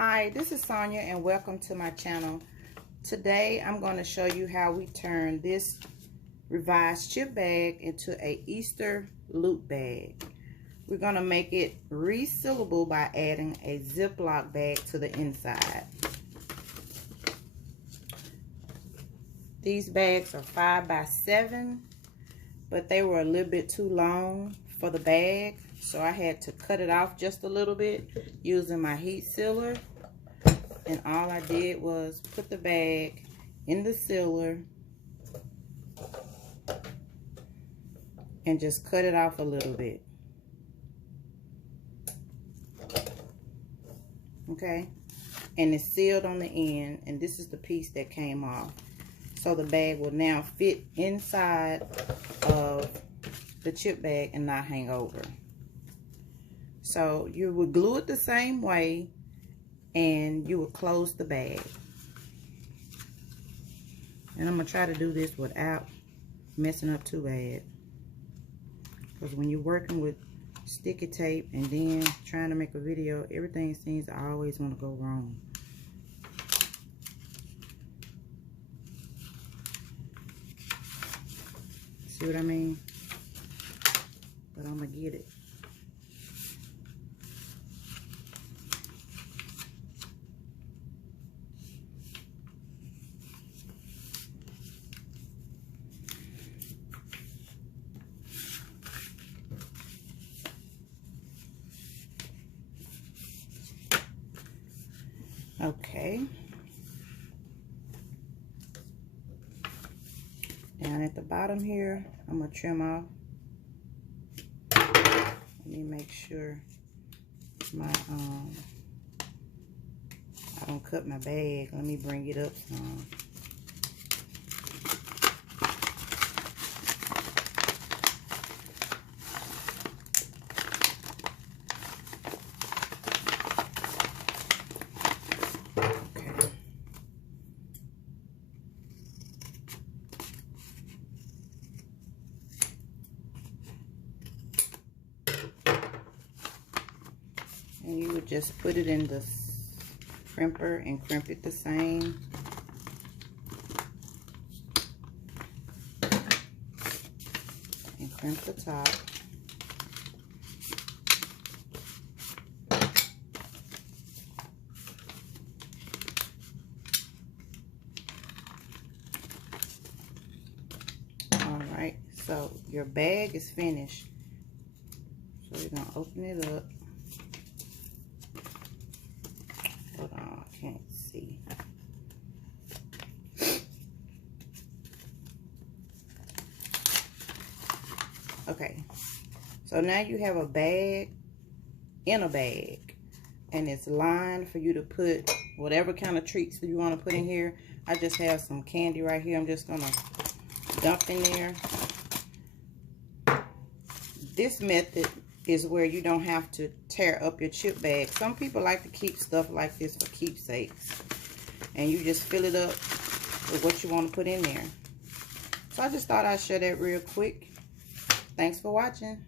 Hi, this is Sonia and welcome to my channel. Today I'm going to show you how we turn this revised chip bag into a Easter loot bag. We're going to make it resealable by adding a Ziplock bag to the inside. These bags are 5 by 7, but they were a little bit too long for the bag, so I had to cut it off just a little bit using my heat sealer. And all I did was put the bag in the sealer and just cut it off a little bit. Okay, and it's sealed on the end, and this is the piece that came off. So the bag will now fit inside of the chip bag and not hang over. So you would glue it the same way and you would close the bag. And I'm going to try to do this without messing up too bad. Because when you're working with sticky tape and then trying to make a video, everything seems to always want to go wrong. See what I mean? But I'm going to get it. Okay. Down at the bottom here, I'm going to trim off. Let me make sure my I don't cut my bag. Let me bring it up some. And you would just put it in the crimper and crimp it the same. And crimp the top. Alright, so your bag is finished. So you're going to open it up. Hold on, I can't see. Okay, so now you have a bag in a bag, and it's lined for you to put whatever kind of treats that you want to put in here. I just have some candy right here. I'm just gonna dump in there. This method is where you don't have to tear up your chip bag. Some people like to keep stuff like this for keepsakes. And you just fill it up with what you want to put in there. So I just thought I'd share that real quick. Thanks for watching.